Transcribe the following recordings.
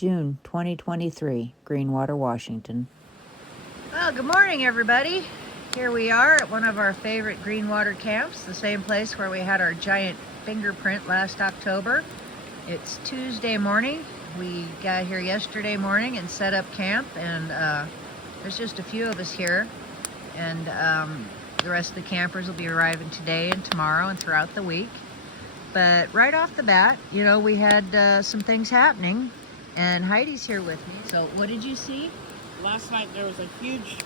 June 2023, Greenwater, Washington. Well, good morning, everybody. Here we are at one of our favorite Greenwater camps, the same place where we had our giant fingerprint last October. It's Tuesday morning. We got here yesterday morning and set up camp, and there's just a few of us here, and the rest of the campers will be arriving today and tomorrow and throughout the week. But right off the bat, you know, we had some things happening, and Heidi's here with me. So what did you see? Last night there was a huge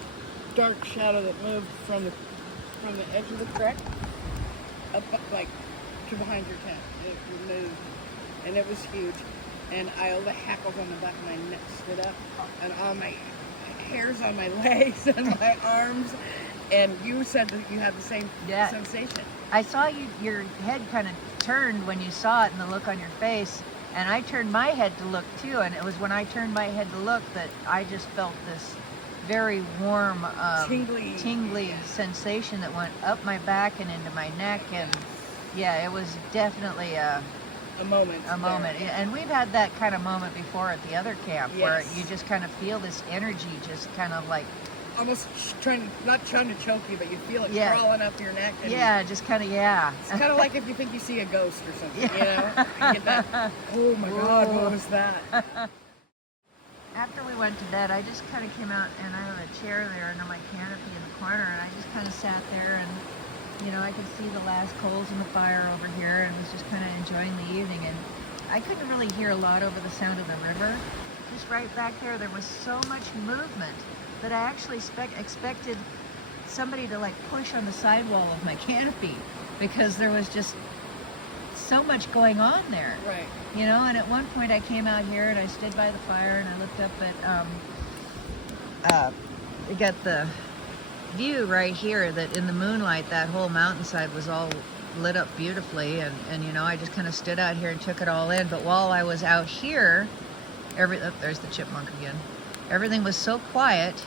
dark shadow that moved from the edge of the creek up like to behind your tent. It moved, and it was huge. And all the hackles on the back of my neck stood up, and all my hairs on my legs and my arms. And you said that you had the same sensation. I saw your head kind of turned when you saw it, and the look on your face. And I turned my head to look too, and it was when I turned my head to look that I just felt this very warm, tingly sensation that went up my back and into my neck. And yeah, it was definitely a moment. And we've had that kind of moment before at the other camp, where you just kind of feel this energy just kind of like almost not trying to choke you, but you feel it crawling up your neck. And just kind of, It's kind of like if you think you see a ghost or something, you know? You get that, oh my God, what was that? After we went to bed, I just kind of came out, and I have a chair there under my canopy in the corner, and I just kind of sat there, and, you know, I could see the last coals in the fire over here, and was just kind of enjoying the evening. And I couldn't really hear a lot over the sound of the river. Just right back there was so much movement that I actually expected somebody to like push on the sidewall of my canopy, because there was just so much going on there. Right. You know, and at one point I came out here and I stood by the fire and I looked up at, we got the view right here that in the moonlight, that whole mountainside was all lit up beautifully. And you know, I just kind of stood out here and took it all in. But while I was out here, there's the chipmunk again. Everything was so quiet.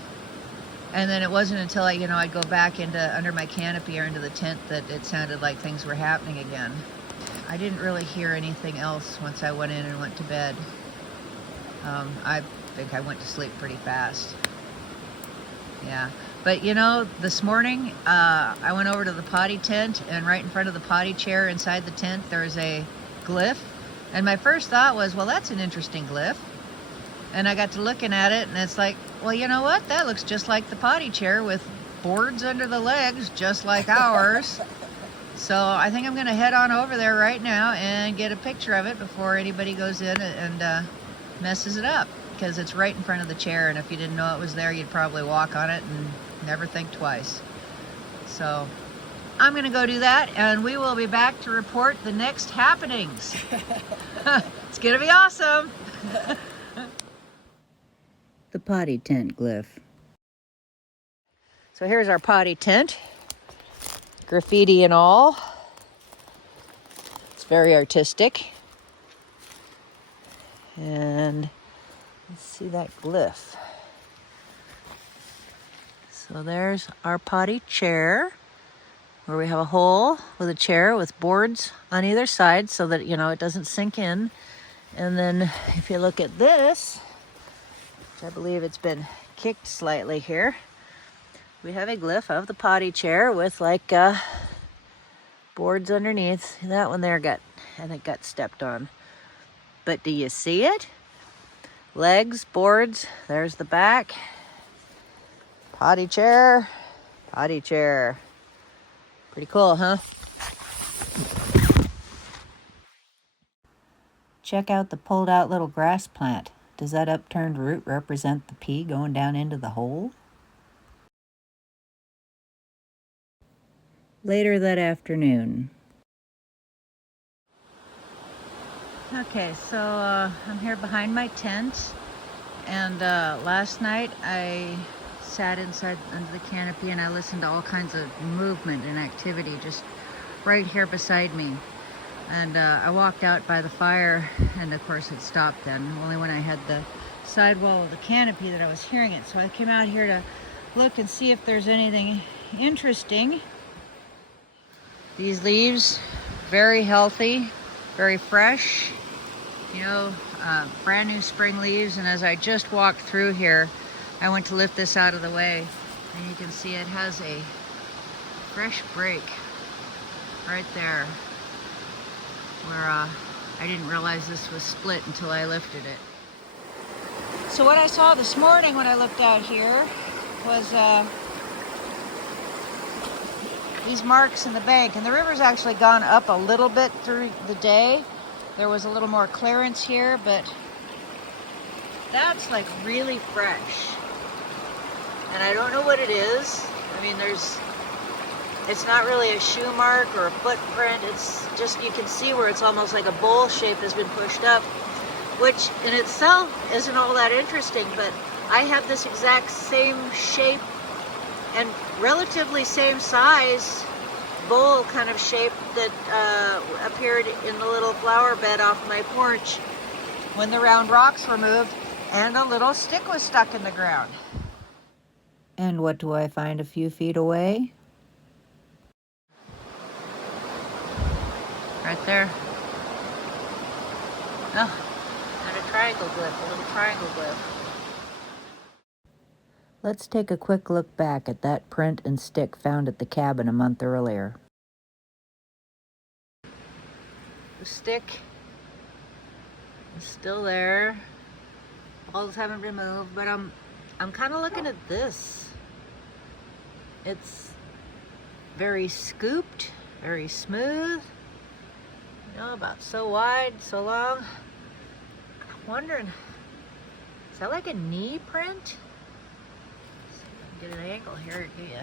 And then it wasn't until I'd go back under my canopy or into the tent that it sounded like things were happening again. I didn't really hear anything else once I went in and went to bed. I think I went to sleep pretty fast. Yeah. But you know, this morning, I went over to the potty tent, and right in front of the potty chair inside the tent, there's a glyph. And my first thought was, well, that's an interesting glyph. And I got to looking at it, and it's like, well, you know what? That looks just like the potty chair with boards under the legs, just like ours. So I think I'm going to head on over there right now and get a picture of it before anybody goes in and messes it up, because it's right in front of the chair, and if you didn't know it was there, you'd probably walk on it and never think twice. So I'm going to go do that, and we will be back to report the next happenings. It's going to be awesome. The potty tent glyph. So here's our potty tent, graffiti and all. It's very artistic. And let's see that glyph. So there's our potty chair, where we have a hole with a chair with boards on either side so that, you know, it doesn't sink in. And then if you look at this, I believe it's been kicked slightly here, we have a glyph of the potty chair with like boards underneath. That one there I think got stepped on. But do you see it? Legs, boards, there's the back. Potty chair, potty chair. Pretty cool, huh? Check out the pulled out little grass plant. Does that upturned root represent the pea going down into the hole? Later that afternoon. Okay, so I'm here behind my tent, and last night I sat inside under the canopy and I listened to all kinds of movement and activity just right here beside me. And I walked out by the fire, and of course it stopped then, only when I had the sidewall of the canopy that I was hearing it. So I came out here to look and see if there's anything interesting. These leaves, very healthy, very fresh. You know, brand new spring leaves, and as I just walked through here, I went to lift this out of the way, and you can see it has a fresh break right there where I didn't realize this was split until I lifted it. So what I saw this morning when I looked out here was these marks in the bank, and the river's actually gone up a little bit through the day. There was a little more clearance here, but that's like really fresh. And I don't know what it is. I mean, it's not really a shoe mark or a footprint. It's just, you can see where it's almost like a bowl shape has been pushed up, which in itself isn't all that interesting, but I have this exact same shape and relatively same size bowl kind of shape that appeared in the little flower bed off my porch when the round rocks were moved and a little stick was stuck in the ground. And what do I find a few feet away? Right there. Oh, and a triangle glyph, a little triangle glyph. Let's take a quick look back at that print and stick found at the cabin a month earlier. The stick is still there. Balls haven't been moved, but I'm kind of looking at this. It's very scooped, very smooth. You know, about so wide, so long. I'm wondering, is that like a knee print? Get an angle here to give you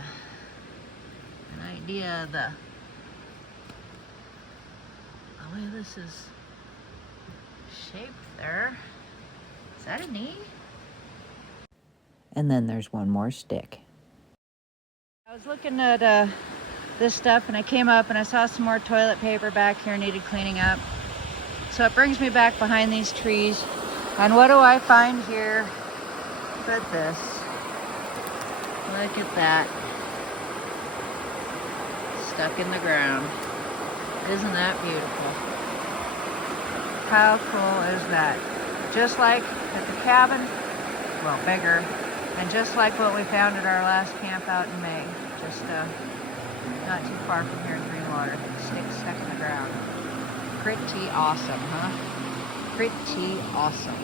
an idea of the way this is shaped there. Is that a knee? And then there's one more stick. I was looking at this stuff, and I came up and I saw some more toilet paper back here needed cleaning up. So it brings me back behind these trees. And what do I find here but this? Look at that. Stuck in the ground. Isn't that beautiful? How cool is that? Just like at the cabin, well, bigger, and just like what we found at our last camp out in May. Just not too far from here in Greenwater. Stick stuck in the ground. Pretty awesome, huh? Pretty awesome.